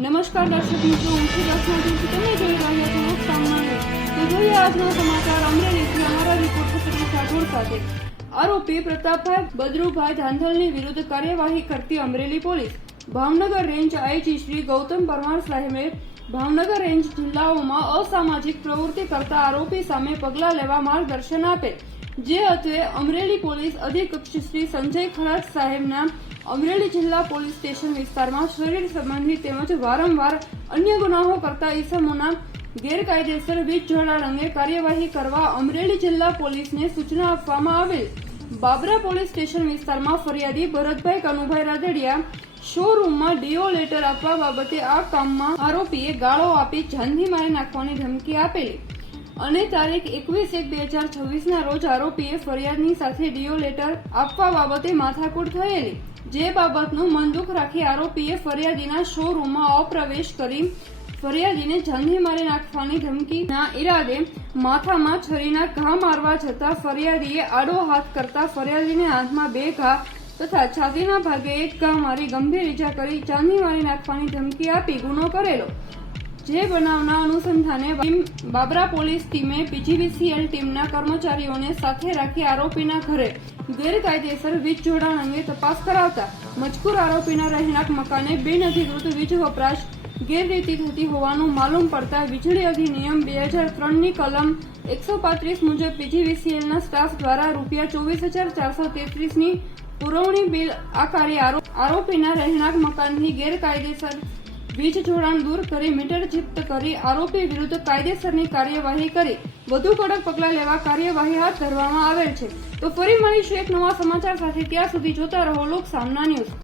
નમસ્કાર દર્શક મિત્રો, હું છું દર્શના જોશી. તમે જોઈ રહ્યા છો લોકસામના ન્યૂઝ. તો જોઈએ આજના સમાચાર અમરેલીથી અમારા રિપોર્ટર સતીશ રાઠોડ સાથે. આરોપી પ્રતાપભાઈ બદરુભાઈ ધાંધલની વિરુદ્ધ કાર્યવાહી કરતી Amreli police. Bhavnagar range IG Shri Gautam Parmar સાહેબે ભાવનગર રેન્જ જિલ્લાઓમાં અસામાજિક પ્રવૃત્તિ કરતા આરોપી સામે પગલાં લેવા માર્ગદર્શન આપેલ. જે અન્વયે અમરેલી પોલીસ અધિક્ષક શ્રી સંજય ખરાત સાહેબના અમરેલી જિલ્લા પોલીસ સ્ટેશન વિસ્તારમાં શરીર સંબંધી તેમજ વારંવાર અન્ય ગુનાઓ કરતા ઈસમોના ગેરકાયદેસર વીજ જોડાણ અંગે કાર્યવાહી કરવા અમરેલી જિલ્લા પોલીસને સૂચના આપવામાં આવેલ. બાબરા પોલીસ સ્ટેશન વિસ્તારમાં ફરિયાદી ભરતભાઈ કનુભાઈ રાદડિયા શોરૂમમાં ડીઓ લેટર આપવા બાબતે આ કામમાં આરોપીએ ગાળો આપી જાનથી મારી નાખવાની ધમકી આપેલી અને તારીખ 21/1/2026 રોજ આરોપીએ ફરિયાદની સાથે ડીઓ લેટર આપવા બાબતે માથાકૂટ થયેલી. જે બાબતનું મનદુખ રાખી આરોપીએ ફરિયાદીના શોરૂમમાં અપ્રવેશ કરી ફરિયાદીને જાનથી મારી નાખવાની ધમકીના ઈરાદે માથામાં છરીના ઘા મારવા છતાં ફરિયાદીએ આડો હાથ કરતા ફરિયાદીને હાથમાં 2 ઘા તથા છાતીના ભાગે 1 ઘા મારી ગંભીર ઈજા કરી જાનથી મારી નાખવાની ધમકી આપી ગુનો કરેલો. જે બનાવના અનુસંધાને બાબરા પોલીસ ટીમે પીજીવીસીએલ ટીમના કર્મચારીઓને સાથે રાખી આરોપીના ઘરે ગેરકાયદેસર વીજ જોડાણ અંગે તપાસ કરાવતા મજકૂર આરોપીના રહેણાંક મકાને બિનઅધિકૃત વીજ વપરાશ ગેરરીતિ થતી હોવાનું માલુમ પડતા વીજળી અધિનિયમ 2003ની કલમ 135 મુજબ પીજીવીસીએલના સ્ટાફ દ્વારા ₹24,433ની પુરવણી બિલ આકારી આરોપીના રહેણાંક મકાનથી ગેરકાયદેસર વીજ જોડાણ દૂર કરી મીટર જપ્ત કરી આરોપી વિરુદ્ધ કાયદેસરની કાર્યવાહી કરી વધુ કડક પગલાં લેવા કાર્યવાહી હાથ ધરવામાં આવેલ છે. તો ફરી મળીશું એક નવા સમાચાર સાથે. ત્યાં સુધી જોતા રહો લોકસામના ન્યૂઝ.